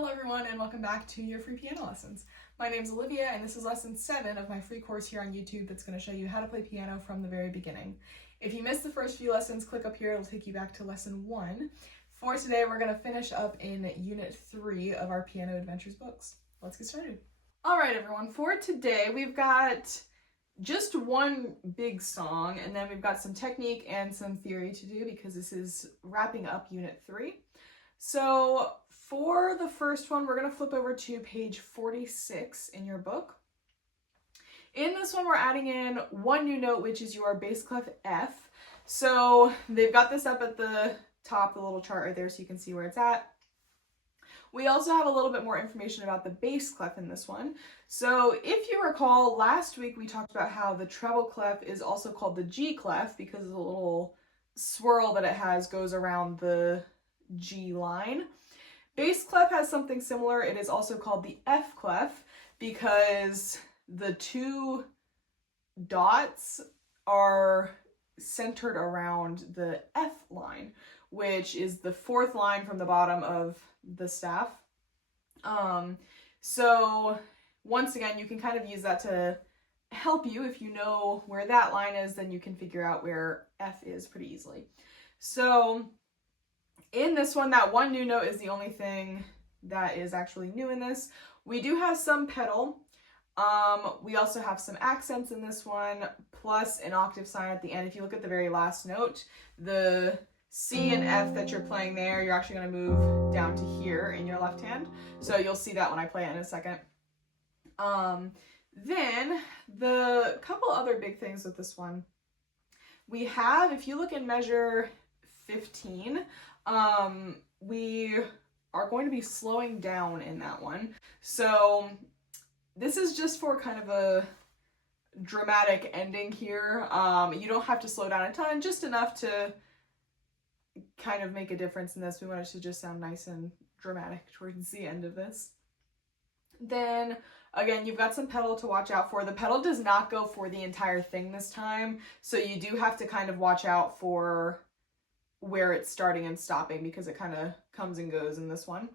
Hello everyone and welcome back to your free piano lessons. My name is Olivia and this is lesson 7 of my free course here on YouTube that's going to show you how to play piano from the very beginning. If you missed the first few lessons, click up here, it'll take you back to lesson 1. For today we're going to finish up in unit 3 of our Piano Adventures books. Let's get started. Alright everyone, for today we've got just one big song and then we've got some technique and some theory to do because this is wrapping up unit 3. So for the first one, we're going to flip over to page 46 in your book. In this one, we're adding in one new note, which is your bass clef F. So they've got this up at the top, the little chart right there, so you can see where it's at. We also have a little bit more information about the bass clef in this one. So if you recall, last week we talked about how the treble clef is also called the G clef because the little swirl that it has goes around the G line. Bass clef has something similar. It is also called the F clef because the two dots are centered around the F line, which is the fourth line from the bottom of the staff. So once again, you can kind of use that to help you. If you know where that line is, then you can figure out where F is pretty easily. So in this one, that one new note is the only thing that is actually new in this. We do have some pedal. We also have some accents in this one, plus an octave sign at the end. If you look at the very last note, the C and F that you're playing there, you're actually going to move down to here in your left hand. So you'll see that when I play it in a second. Then the couple other big things with this one, we have, if you look in measure 15, we are going to be slowing down in that one. So this is just for kind of a dramatic ending here. You don't have to slow down a ton, just enough to kind of make a difference in this. We want it to just sound nice and dramatic towards the end of this. Then again, you've got some pedal to watch out for. The pedal does not go for the entire thing this time, so you do have to kind of watch out for where it's starting and stopping because it kind of comes and goes in this one.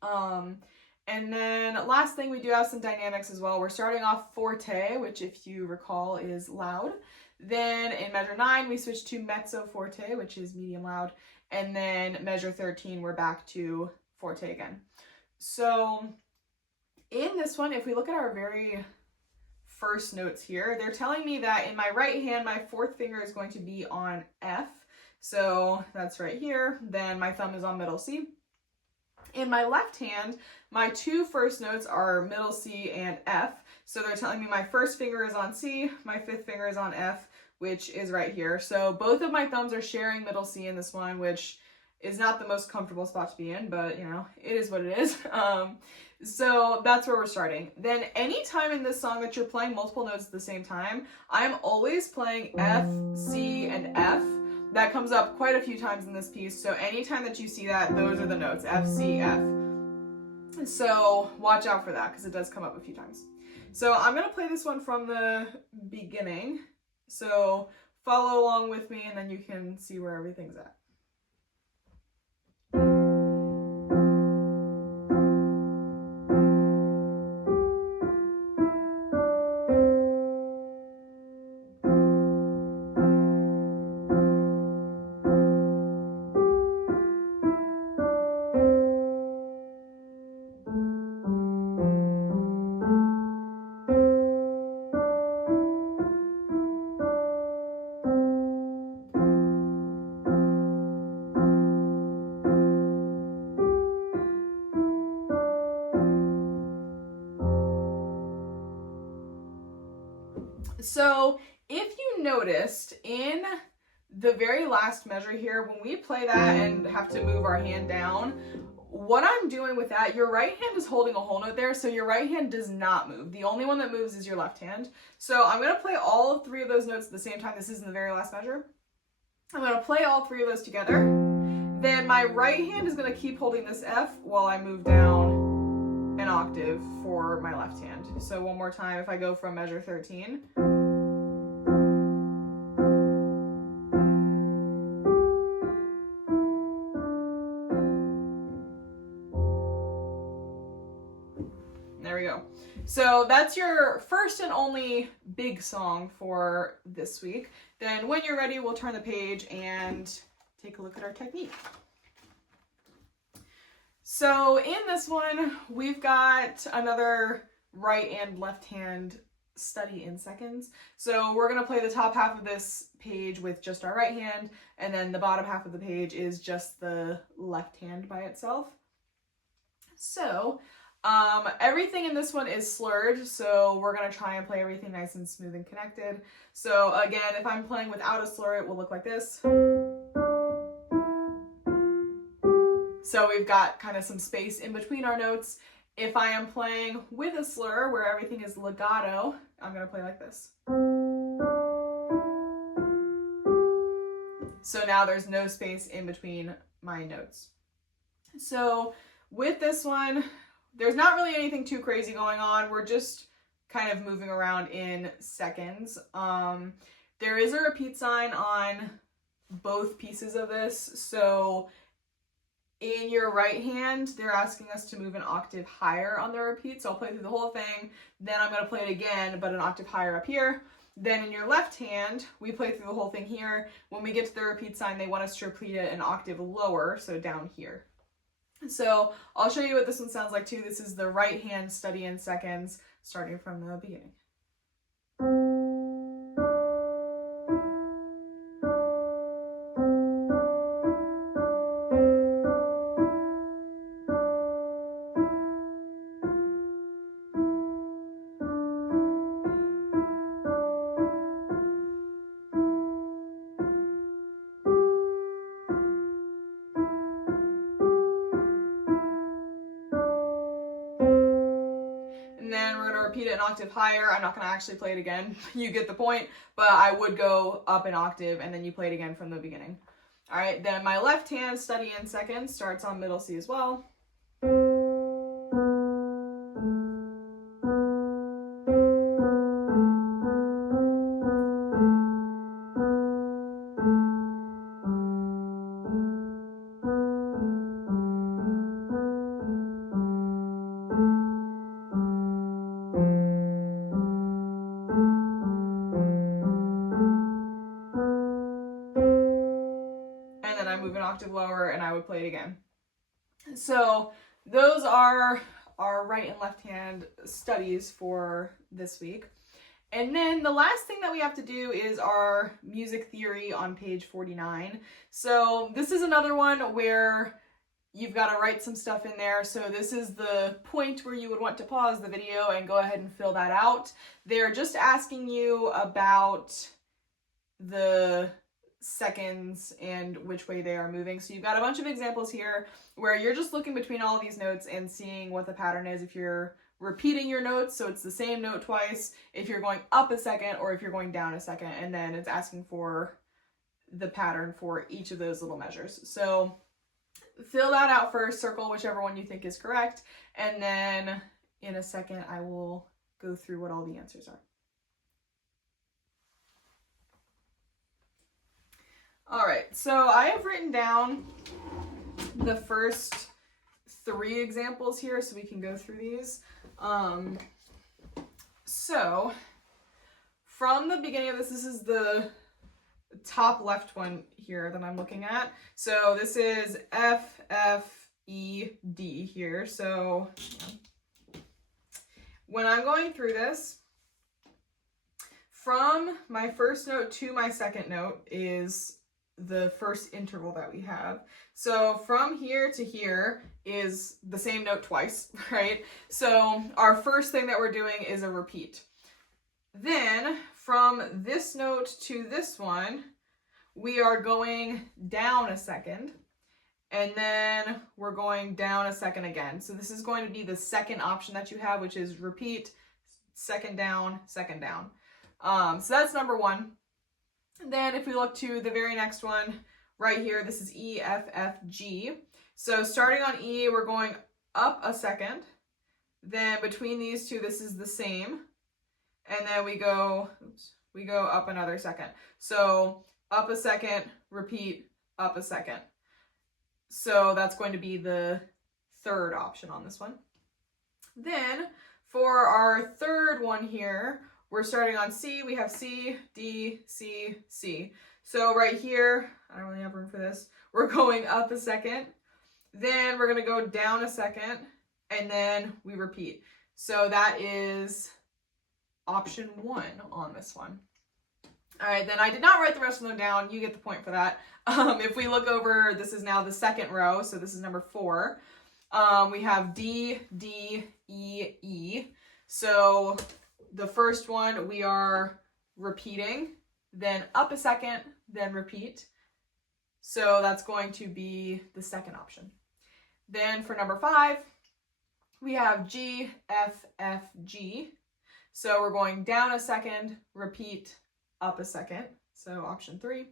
And then last thing, we do have some dynamics as well. We're starting off forte, which if you recall is loud. Then in measure 9, we switch to mezzo forte, which is medium loud. And then measure 13, we're back to forte again. So in this one, if we look at our very first notes here, they're telling me that in my right hand, my fourth finger is going to be on F. So that's right here. Then my thumb is on middle C. In my left hand, my two first notes are middle C and F. So they're telling me my first finger is on C, my fifth finger is on F, which is right here. So both of my thumbs are sharing middle C in this one, which is not the most comfortable spot to be in, but you know, it is what it is. So that's where we're starting. Then anytime in this song that you're playing multiple notes at the same time, I'm always playing F, C, and F. That comes up quite a few times in this piece, so anytime that you see that, those are the notes, F, C, F. So watch out for that, because it does come up a few times. So I'm going to play this one from the beginning, so follow along with me, and then you can see where everything's at. So if you noticed in the very last measure here, when we play that and have to move our hand down, what I'm doing with that, your right hand is holding a whole note there, so your right hand does not move. The only one that moves is your left hand. So I'm going to play all 3 of those notes at the same time. This is in the very last measure. I'm going to play all 3 of those together. Then my right hand is going to keep holding this F while I move down an octave for my left hand. So one more time, if I go from measure 13. go. So that's your first and only big song for this week. Then when you're ready, we'll turn the page and take a look at our technique. So in this one, we've got another right and left hand study in seconds. So we're going to play the top half of this page with just our right hand, and then the bottom half of the page is just the left hand by itself. So everything in this one is slurred, so we're going to try and play everything nice and smooth and connected. So again, if I'm playing without a slur, it will look like this. So we've got kind of some space in between our notes. If I am playing with a slur where everything is legato, I'm going to play like this. So now there's no space in between my notes. So with this one, there's not really anything too crazy going on. We're just kind of moving around in seconds. There is a repeat sign on both pieces of this. So in your right hand, they're asking us to move an octave higher on the repeat. So I'll play through the whole thing. Then I'm going to play it again, but an octave higher up here. Then in your left hand, we play through the whole thing here. When we get to the repeat sign, they want us to repeat it an octave lower, so down here. So I'll show you what this one sounds like too. This is the right hand study in seconds, starting from the beginning. And then we're going to repeat it an octave higher. I'm not going to actually play it again. You get the point, but I would go up an octave and then you play it again from the beginning. All right, then my left hand study in seconds starts on middle C as well. And then I move an octave lower and I would play it again. So those are our right and left hand studies for this week. And then the last thing that we have to do is our music theory on page 49. So this is another one where you've got to write some stuff in there. So this is the point where you would want to pause the video and go ahead and fill that out. They're just asking you about the seconds and which way they are moving. So you've got a bunch of examples here where you're just looking between all of these notes and seeing what the pattern is. If you're repeating your notes, so it's the same note twice, if you're going up a second or if you're going down a second, and then it's asking for the pattern for each of those little measures. So fill that out first, circle whichever one you think is correct, and then in a second I will go through what all the answers are. All right, so I have written down the first 3 examples here so we can go through these. So from the beginning of this is the top left one here that I'm looking at. So this is F, F, E, D here. So when I'm going through this, from my first note to my second note is the first interval that we have. So from here to here is the same note twice, right? So our first thing that we're doing is a repeat. Then from this note to this one, we are going down a second, and then we're going down a second again. So this is going to be the second option that you have, which is repeat, second down, second down. So that's number 1. Then if we look to the very next one right here, this is E, F, F, G. So starting on E, we're going up a second. Then between these two, this is the same. And then we go up another second. So up a second, repeat, up a second. So that's going to be the third option on this one. Then For our third one here, we're starting on C. We have C, D, C, C. So right here, I don't really have room for this. We're going up a second, then we're going to go down a second, and then we repeat. So that is option 1 on this one. All right, then I did not write the rest of them down. You get the point for that. If we look over, this is now the second row, so this is number 4. We have D, D, E, E. So the first one we are repeating, then up a second, then repeat. So that's going to be the second option. Then for number 5, we have G, F, F, G. So we're going down a second, repeat, up a second. So option 3.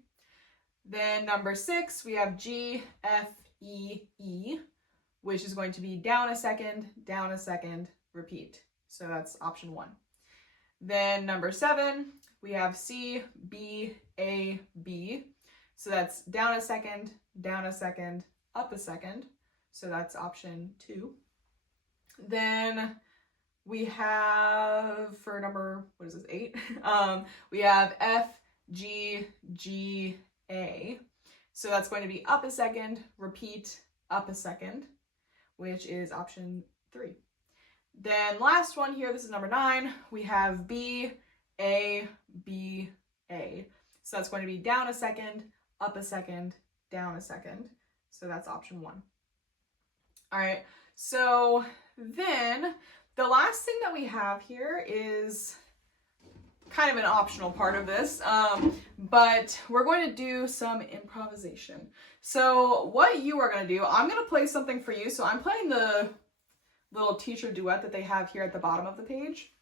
Then number 6, we have G, F, E, E, which is going to be down a second, repeat. So that's option 1. Then number 7, we have C, B, A, B. So that's down a second, up a second. So that's option 2. Then we have, for number, 8? We have F, G, G, A. So that's going to be up a second, repeat, up a second, which is option 3. Then last one here, this is number 9. We have B, A, B, A. So that's going to be down a second, up a second, down a second. So that's option 1. All right, so then the last thing that we have here is kind of an optional part of this, but we're going to do some improvisation. So what you are going to do, I'm going to play something for you. So I'm playing the little teacher duet that they have here at the bottom of the page.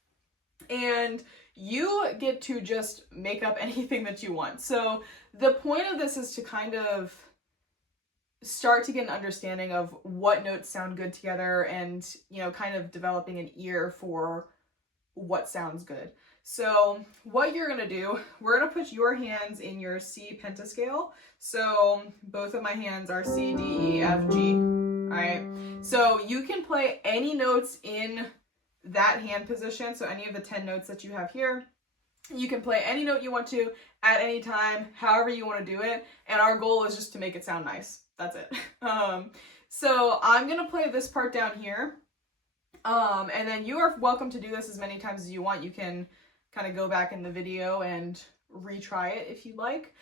And you get to just make up anything that you want. So the point of this is to kind of start to get an understanding of what notes sound good together and, you know, kind of developing an ear for what sounds good. So what you're going to do, we're going to put your hands in your C pentascale. So both of my hands are C, D, E, F, G. All right. So you can play any notes in that hand position. So any of the 10 notes that you have here, you can play any note you want to at any time, however you want to do it. And our goal is just to make it sound nice. That's it. So I'm going to play this part down here. And then you are welcome to do this as many times as you want. You can kind of go back in the video and retry it if you'd like.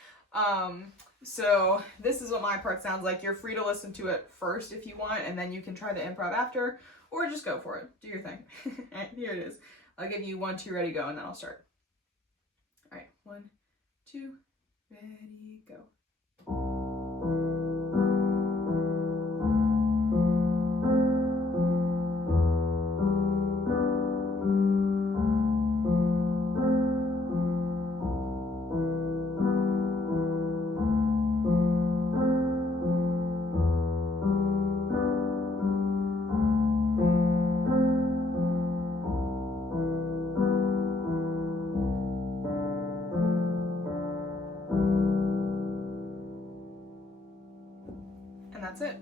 So this is what my part sounds like. You're free to listen to it first if you want, and then you can try the improv after, or just go for it. Do your thing. All right, here it is. I'll give you 1, 2, ready, go, and then I'll start. All right, 1, 2, ready, go. That's it.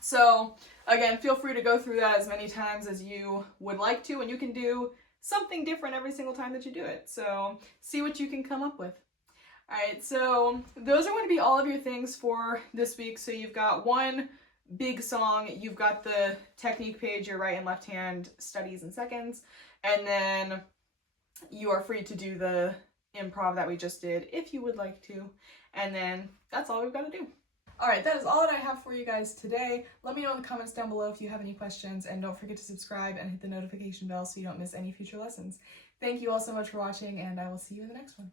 So again, feel free to go through that as many times as you would like to, and you can do something different every single time that you do it. So see what you can come up with. All right, so those are going to be all of your things for this week. So you've got one big song, you've got the technique page, your right and left hand studies in seconds, and then you are free to do the improv that we just did if you would like to, and then that's all we've got to do. All right, that is all that I have for you guys today. Let me know in the comments down below if you have any questions, and don't forget to subscribe and hit the notification bell so you don't miss any future lessons. Thank you all so much for watching, and I will see you in the next one.